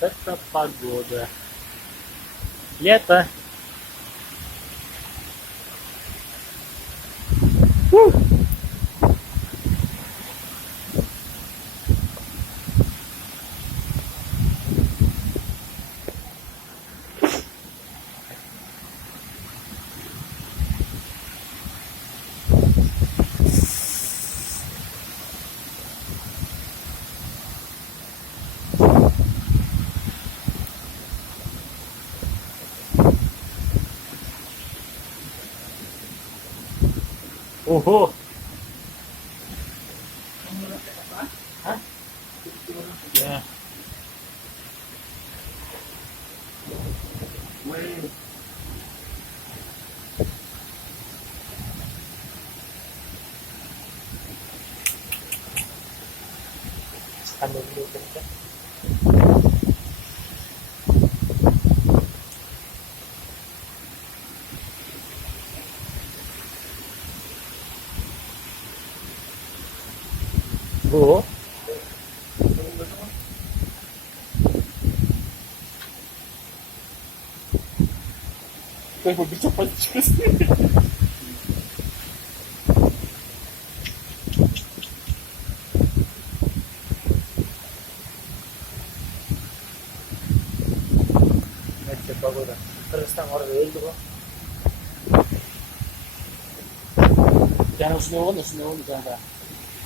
это погода. Лето. Ого! А? Да. Ano dulu kan? Bu. Как бы безопаснее. Значит, погода. Кыргызстан orada öldü bu. Yani şuna oldu kanka.